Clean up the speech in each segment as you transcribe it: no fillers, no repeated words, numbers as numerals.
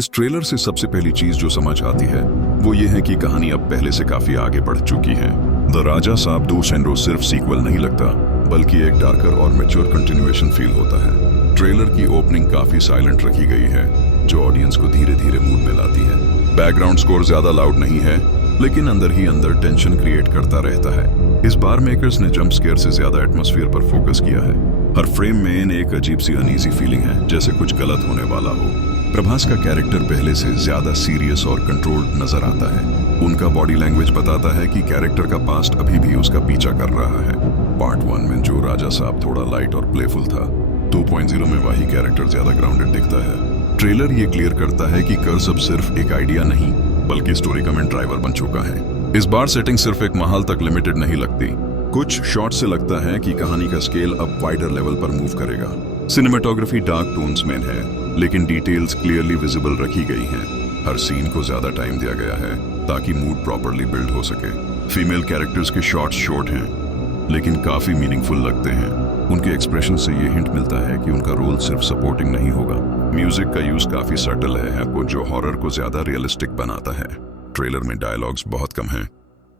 इस ट्रेलर से सबसे पहली चीज जो समझ आती है वो ये है कि कहानी अब पहले से काफी आगे बढ़ चुकी है। द राजा साहब 2 सिर्फ सीक्वल नहीं लगता, बल्कि एक डार्कर और मैच्योर कंटिन्यूएशन फील होता है। ट्रेलर की ओपनिंग काफी साइलेंट रखी गई है, जो ऑडियंस को धीरे धीरे मूड में लाती है। बैकग्राउंड स्कोर ज्यादा लाउड नहीं है, लेकिन अंदर ही अंदर टेंशन क्रिएट करता रहता है। इस बार मेकर्स ने जंप स्केयर से ज्यादा एटमॉस्फेयर पर फोकस किया है। हर फ्रेम में एक अजीब सी अनईजी फीलिंग है, जैसे कुछ गलत होने वाला हो। प्रभास का कैरेक्टर पहले से ज्यादा सीरियस और कंट्रोल्ड नजर आता है। उनका बॉडी लैंग्वेज बताता है कि कैरेक्टर का पास्ट अभी भी उसका पीछा कर रहा है। पार्ट 1 में जो राजा साहब थोड़ा लाइट और प्लेफुल था, 2.0 में वही कैरेक्टर ज्यादा ग्राउंडेड दिखता है। ट्रेलर ये क्लियर करता है कि कर्स अब सिर्फ एक आइडिया नहीं, बल्कि स्टोरी का मेन ड्राइवर बन चुका है। इस बार सेटिंग सिर्फ एक महल तक लिमिटेड नहीं लगती। कुछ शॉट से लगता है कि कहानी का स्केल अब वाइडर लेवल पर मूव करेगा। सिनेमेटोग्राफी डार्क टोन्स में है, लेकिन डिटेल्स क्लियरली विजिबल रखी गई हैं। हर सीन को ज्यादा टाइम दिया गया है ताकि मूड प्रॉपरली बिल्ड हो सके। फीमेल कैरेक्टर्स के शॉट्स शॉर्ट हैं, लेकिन काफी मीनिंगफुल लगते हैं। उनके एक्सप्रेशन से ये हिंट मिलता है कि उनका रोल सिर्फ सपोर्टिंग नहीं होगा। म्यूजिक का यूज काफी सटल है, जो हॉरर को ज्यादा रियलिस्टिक बनाता है। ट्रेलर में डायलॉग्स बहुत कम हैं,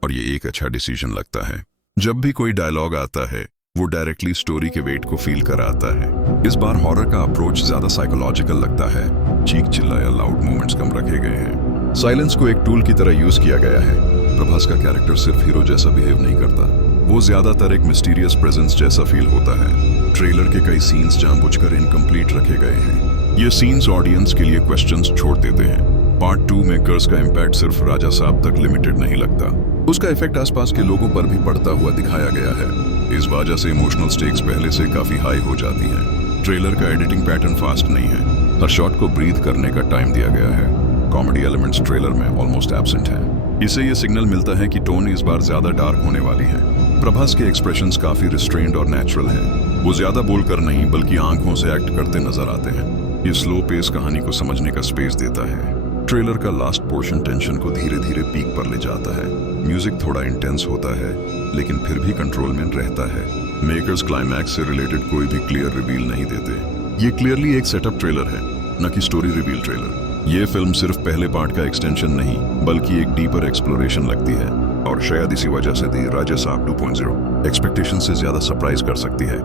और ये एक अच्छा डिसीजन लगता है। जब भी कोई डायलॉग आता है, वो डायरेक्टली स्टोरी के वेट को फील कराता है। इस बार हॉरर का अप्रोच ज्यादा साइकोलॉजिकल लगता है। चीख चिल्ला या लाउड मोमेंट्स कम रखे गए हैं। साइलेंस को एक टूल की तरह यूज किया गया है। प्रभास का कैरेक्टर सिर्फ हीरो जैसा बिहेव नहीं करता, वो ज्यादातर एक मिस्टीरियस प्रेजेंस जैसा फील होता है। ट्रेलर के कई सीन्स जानबूझकर इनकम्प्लीट रखे गए हैं। ये सीन्स ऑडियंस के लिए क्वेश्चंस छोड़ देते हैं। पार्ट 2 में कर्स का इम्पैक्ट सिर्फ राजा साहब तक लिमिटेड नहीं लगता, उसका इफेक्ट आसपास के लोगों पर भी पड़ता हुआ दिखाया गया है। इस वजह से इमोशनल स्टेक्स पहले से काफी हाई हो जाती हैं। ट्रेलर का एडिटिंग पैटर्न फास्ट नहीं है, हर शॉट को ब्रीथ करने का टाइम दिया गया है। कॉमेडी एलिमेंट्स ट्रेलर में ऑलमोस्ट एब्सेंट हैं। इससे ये सिग्नल मिलता है कि टोन इस बार ज्यादा डार्क होने वाली है। प्रभास के एक्सप्रेशंस काफी रिस्ट्रेन्ड और नेचुरल हैं। वो ज्यादा बोलकर नहीं, बल्कि आंखों से एक्ट करते नजर आते हैं। ये स्लो पेस कहानी को समझने का स्पेस देता है। ट्रेलर का लास्ट पोर्शन टेंशन को धीरे धीरे पीक पर ले जाता है। म्यूजिक थोड़ा इंटेंस होता है, लेकिन फिर भी कंट्रोल में रहता है। मेकर्स क्लाइमैक्स से रिलेटेड कोई भी क्लियर रिवील नहीं देते। ये क्लियरली एक सेटअप ट्रेलर है, न कि स्टोरी रिवील ट्रेलर। ये फिल्म सिर्फ पहले पार्ट का एक्सटेंशन नहीं, बल्कि एक डीपर एक्सप्लोरेशन लगती है, और शायद इसी वजह से दी राजा साहब 2.0 एक्सपेक्टेशन से ज्यादा सरप्राइज कर सकती है।